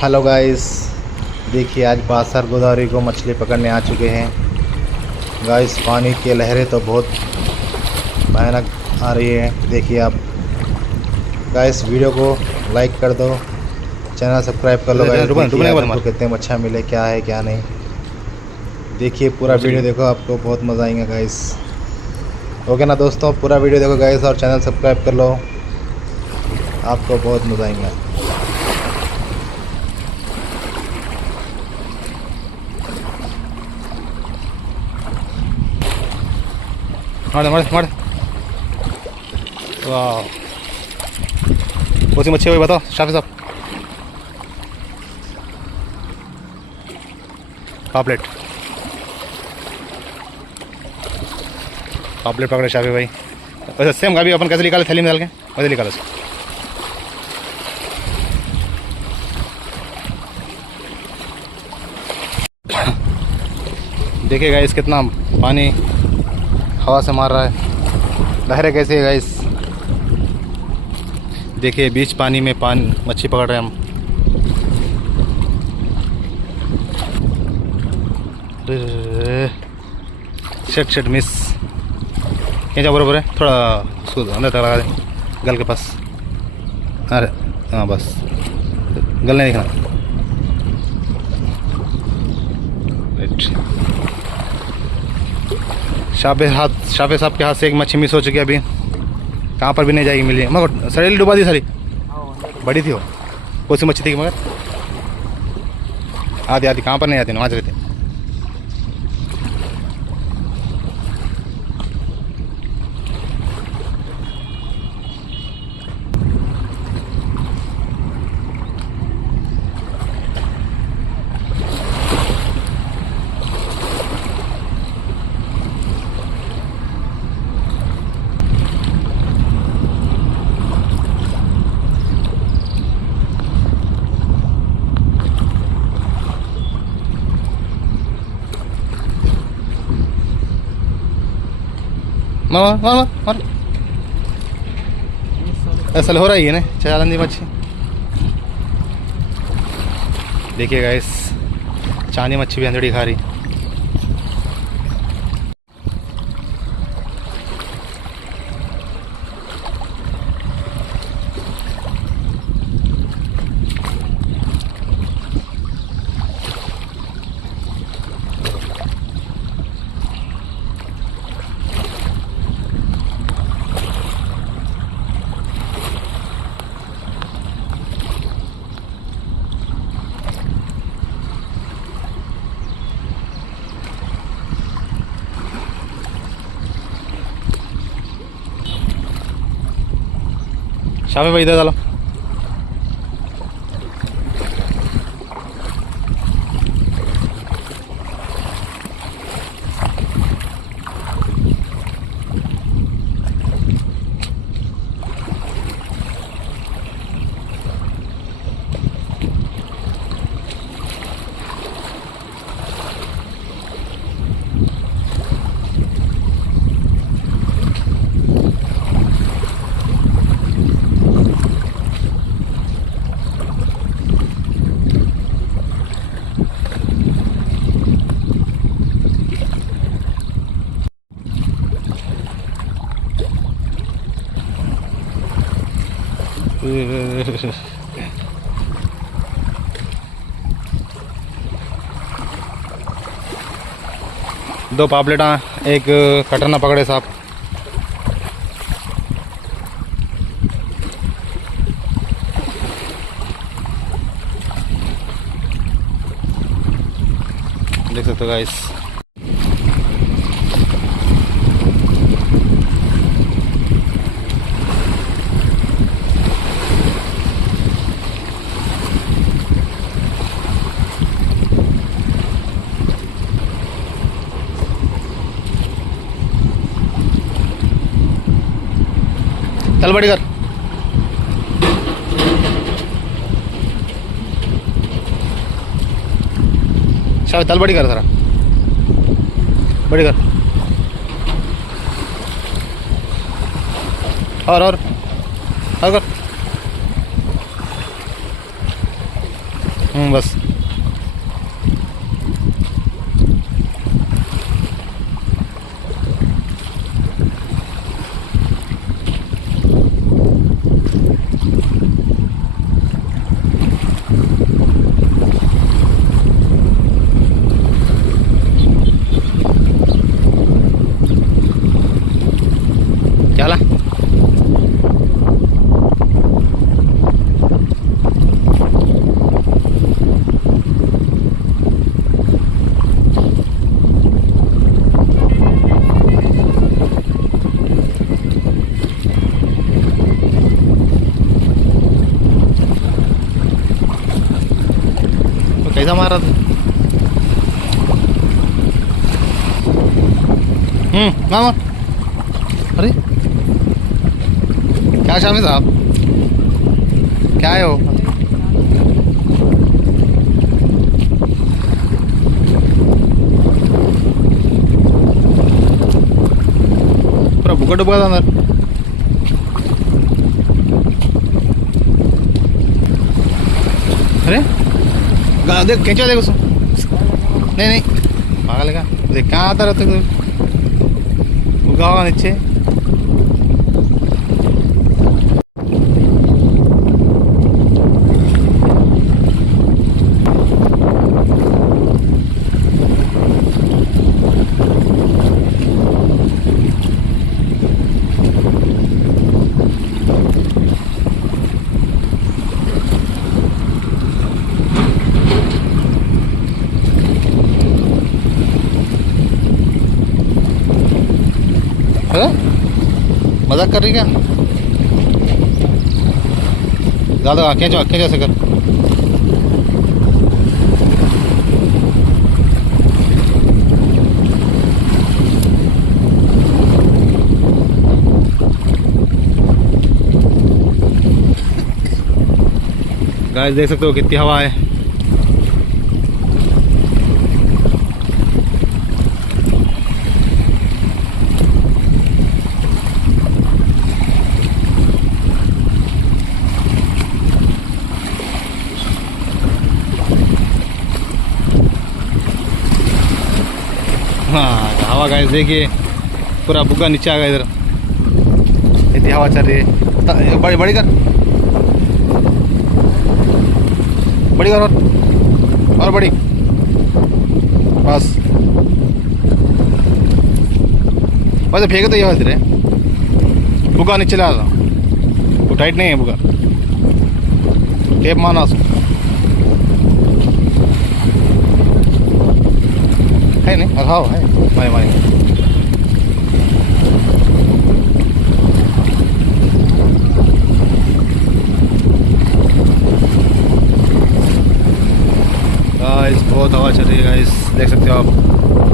Hello guys, देखिए आज बासर गोदावरी को मछली पकड़ने आ चुके हैं। गाइस पानी की लहरें तो बहुत भयानक आ रही है। देखिए आप गाइस, वीडियो को लाइक कर दो, चैनल सब्सक्राइब कर लो गाइस। देखिए आपको कितने मच्छा मिले, क्या है क्या नहीं। देखिए पूरा वीडियो देखो, आपको बहुत मज़ा आएगा गाइस। ओके ना दोस्तों, पूरा वीडियो देखो गाइस और चैनल सब्सक्राइब कर लो, आपको बहुत मज़ा आएगा। मार वाह, कौन सी मच्छी हुई बताओ शाफी साहब। पापलेट पापलेट पकड़े शाफी भाई। वैसे सेम गाभी अपन कैसे निकाले, थैली में डाल के वैसे निकालो। देखिए गाइस कितना पानी हवा से मार रहा है, लहरें कैसी है गाइस। देखिए बीच पानी में मच्छी पकड़ रहे हैं हम। Shut miss. खींचा बराबर है, थोड़ा उसको अंदर तक लगा दे गल के पास। अरे हाँ बस, गल नहीं दिखना। शाफे साहब के हाथ से एक मच्छी मिस हो चुकी है। अभी कहाँ पर भी नहीं जाएगी, मिली मगर सड़ेली डुबा दी सारी। बड़ी थी वो, कौन सी मच्छी थी मगर आधी कहाँ पर नहीं आती, वहाँ रहते। मार ऐसा हो रहा ही है ना चालंदी मच्छी। देखिए गाइस, चांदी मच्छी भी अंधड़ी खा रही। शाफी भाई इधर डालो। दो पापलेटा, एक कटरना पकड़े साहब। देख सकते हो गाइस। चल बड़ी कर, शायद तल बड़ी कर जरा, बड़ी कर और कर। बस चला तो कैसा मारा था मामा अरे क्या शामिल साहब क्या है वो पूरा बुका डुबा था अंदर अरे देख खींचा देख उसको नहीं नहीं पागल का देख कहाँ आता रहता तू उगा होगा नीचे मजाक कर रही क्या ज़्यादा आँखें जैसे कर गाइस देख सकते हो कितनी हवा है हाँ हवा गाइस देखिए पूरा बुग्गा नीचे आ गया इधर इतनी हवा चल रही है बड़ी बड़ी कर बड़ी कर और बड़ी बस बस फेंके तो ये इधर है बुग्गा नीचे ला रहा वो टाइट नहीं है बुग्गा टेप मारना उसको है नहीं हाँ है मारे मारे गाइस बहुत हवा चल रही है गाइस देख सकते हो आप